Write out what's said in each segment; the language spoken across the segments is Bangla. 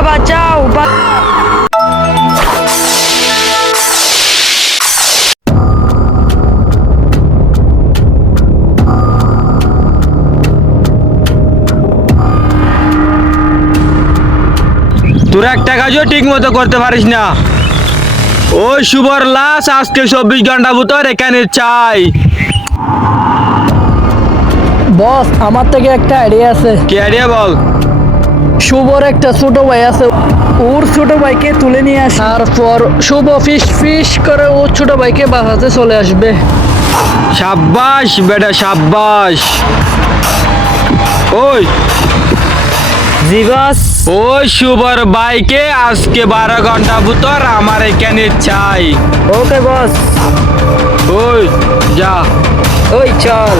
भैया बचाओ তোরা একটা কাজও ঠিক মতো করতে পারিস না। ওই শুভর লাশ আজকে 24 ঘন্টা ভিতর এখানে চাই। বস আমার থেকে একটা আইডিয়া আছে। কি আইডিয়া বল? শুভর একটা ছোট ভাই আছে, ওর ছোট ভাইকে তুলে নিয়ে আস, তারপর শুভ ফিস ফিস করে ওর ছোট ভাইকে বাঁচাতে চলে আসবে। সাব্বাস বেটা সাব্বাস। ওই जी बस ওই শুভর বাইকে আজকে 12 ঘন্টা ভিতর আমার এখানে চাই। ओके बॉस ওই যা। ओए चल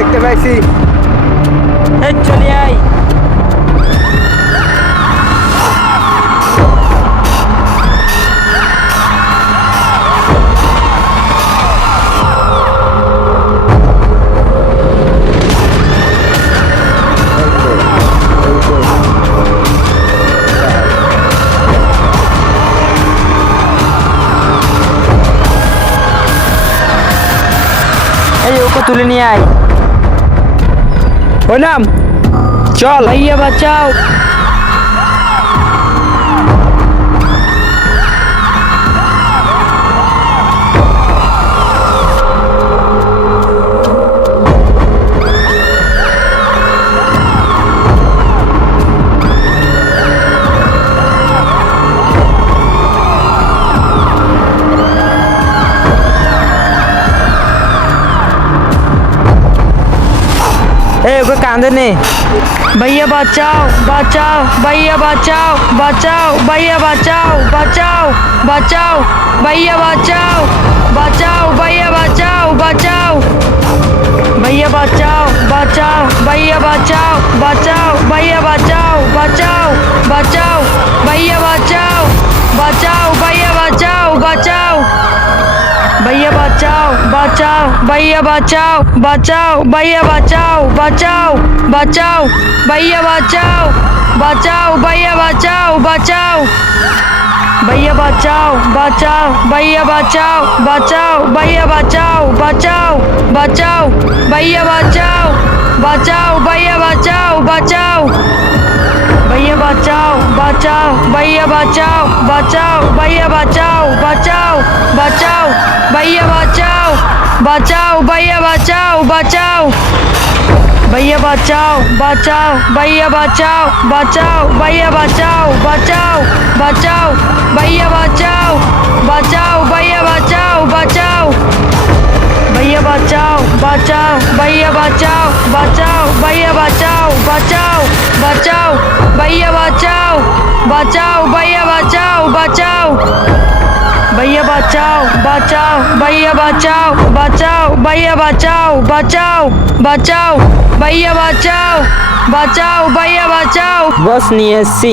দেখতে পাইছি। चलिए आई ओके तुले नहीं आई ওই নাম চল। भैया बचाओ ओके कांदे ने भैया बचाओ बचाओ भैया बचाओ बचाओ भैया बचाओ बचाओ बचाओ भैया बचाओ बचाओ भैया बचाओ बचाओ भैया बचाओ बचाओ भैया बचाओ बचाओ भैया बचाओ बचाओ बचाओ भैया बचाओ बचाओ भैया बचाओ बचाओ भैया बचाओ बचाओ भैया बचाओ बचाओ भैया बचाओ बचाओ बचाओ भैया बचाओ बचाओ भैया बचाओ बचाओ भैया बचाओ बचाओ भैया बचाओ बचाओ भैया बचाओ बचाओ बचाओ भैया बचाओ बचाओ भैया बचाओ बचाओ भैया बचाओ बचाओ भैया बचाओ बचाओ भैया बचाओ बचाओ बचाओ भैया बचाओ बचाओ भैया बचाओ बचाओ भैया बचाओ बचाओ भैया बचाओ बचाओ भैया बचाओ बचाओ बचाओ भैया बचाओ बचाओ भैया बचाओ बचाओ भैया बचाओ बचाओ भैया बचाओ बचाओ भैया बचाओ बचाओ बचाओ भैया बचाओ बचाओ भैया बचाओ बचाओ भैया बचाओ बचाओ भैया बचाओ बचाओ भैया बचाओ बचाओ बचाओ भैया बचाओ बचाओ भैया बचाओ बस नहीं है सी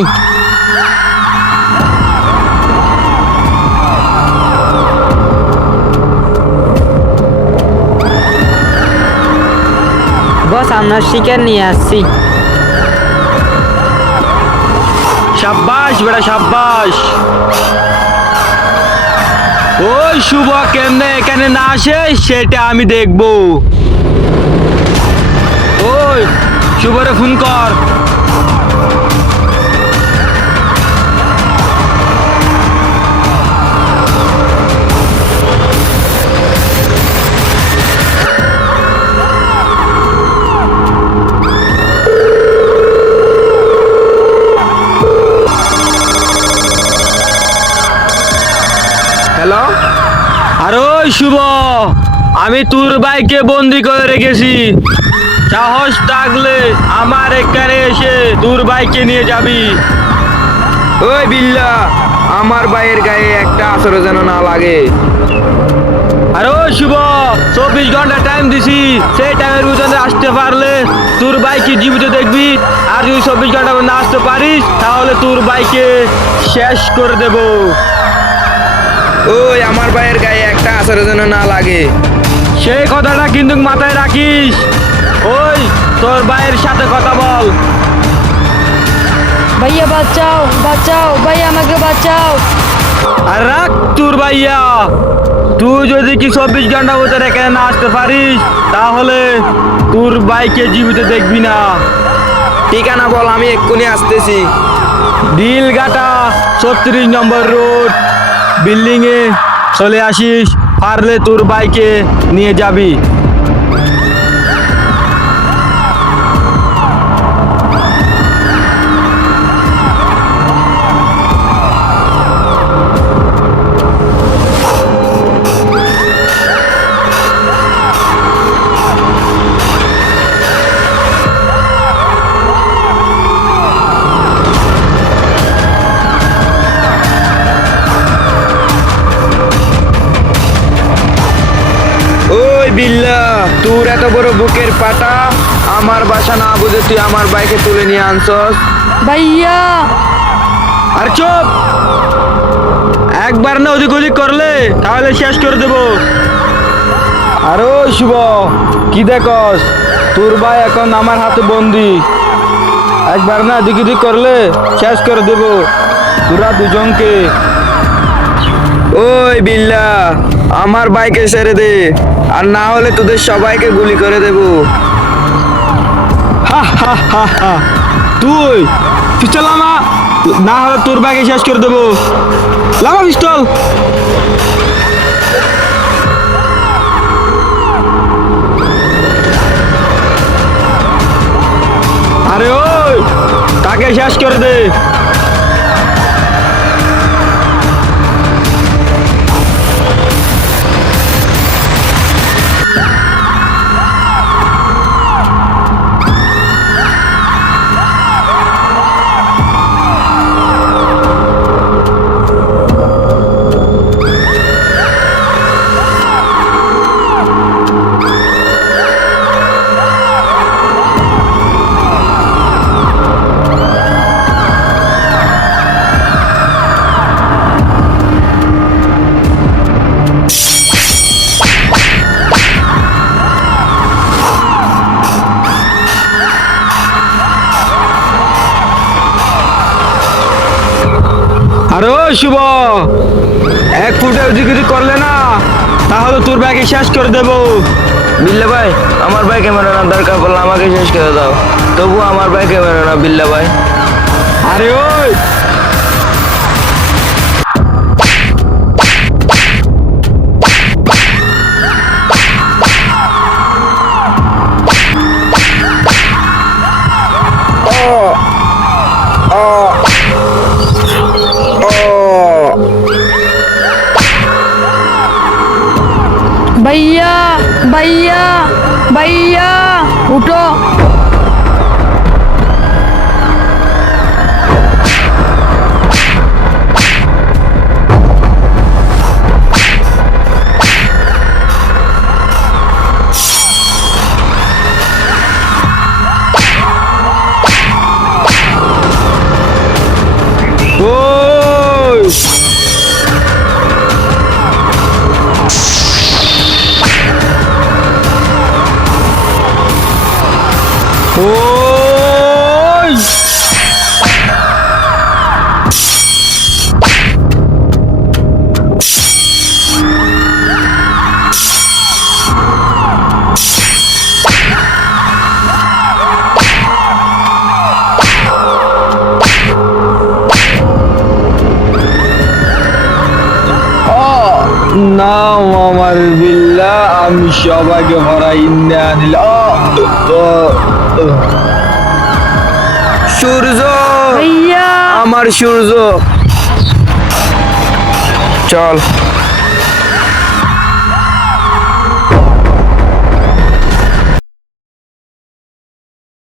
বস, আপনার শিকার নিয়ে আসছি। সাব্বাস বেটা সাব্বাস। ওই শুভ কেমনে এখানে না আসে সেটা আমি দেখবো। ওই শুভরে ফোন কর। হ্যালো, আর ওই শুভ, আমি তোর ভাইকে বন্দি করে রেখেছি। সাহস থাকলে আমার এখানে এসে তোর ভাইকে নিয়ে যাবি। ওই বিল্লা, আমার ভাইয়ের গায়ে একটা আচরও যেন না লাগে। আর ওই শুভ, 24 ঘন্টা টাইম দিছি, সেই টাইমের ভিতরে আসতে পারলে তোর ভাইকে জীবিত দেখবি। আর যদি 24 ঘন্টা না আসতে পারিস তাহলে তোর ভাইকে শেষ করে দেব। ওই আমার ভাইয়ের গায়ে একটা আচরও যেন না লাগে। সেই কথাটা কিন্তু মাথায় রাখিস। ওই তোর ভাইয়ের সাথে কথা বল। ভাইয়া বাঁচাও, বাঁচাও, ভাইয়া আমাকে বাঁচাও। আর রাখ তোর ভাইয়া, তুই যদি কি 24 ঘন্টা ভিতরে এখানে না আসতে পারিস তাহলে তোর ভাইকে জীবিত দেখবি না। ঠিকানা বল, আমি এক্ষুনি আসতেছি। দিলঘাটা 36 নম্বর রোড, বিল্ডিং এ চলে আসিস। পারলে তোর ভাইকে নিয়ে যাবি। ওই বিল্লা, তোর এত বড় বুকের পাটা, আমার বাসা না বুঝে তুই আমার বাইকে তুলে নিয়ে আনছস। ভাইয়া আর চুপ, একবার না ওদিক ওদিক করলে তাহলে শেষ করে দেব। আর ওই শুভ, কি দেখস, তোর ভাই এখন আমার হাতে বন্দি। একবার না এদিক ওদিক করলে শেষ করে দেব তোরা দুজনকে। ওই বিল্লা, আমার বাইকে ছেড়ে দে, আর না হলে তোদের সবাইকে গুলি করে দেব। হা হা হা হা, তুই পিস্তল লামা, না হলে তোর ভাইকে শেষ করে দেবো। লামা পিস্তল। আরে ওই, তাকে শেষ করে দে। আরে ও শুভ, এক ফুটে ওদিক ওদিক করলে না তাহলে তোর ব্যাগে শেষ করে দেবো। বিল্লা ভাই, আমার বাইকে মেরো না, দরকার পড়লে আমাকে শেষ করে দাও, তবু আমার বাইকে মেরো না বিল্লা ভাই। আরে ওই, भैया भैया भैया उठो। ওই ওই নাম আমার বিল্লাহ, আমি সবাইকে ভরাই ইন্দ্রানিল। সূর্য, भैया আমার সূর্য, চল।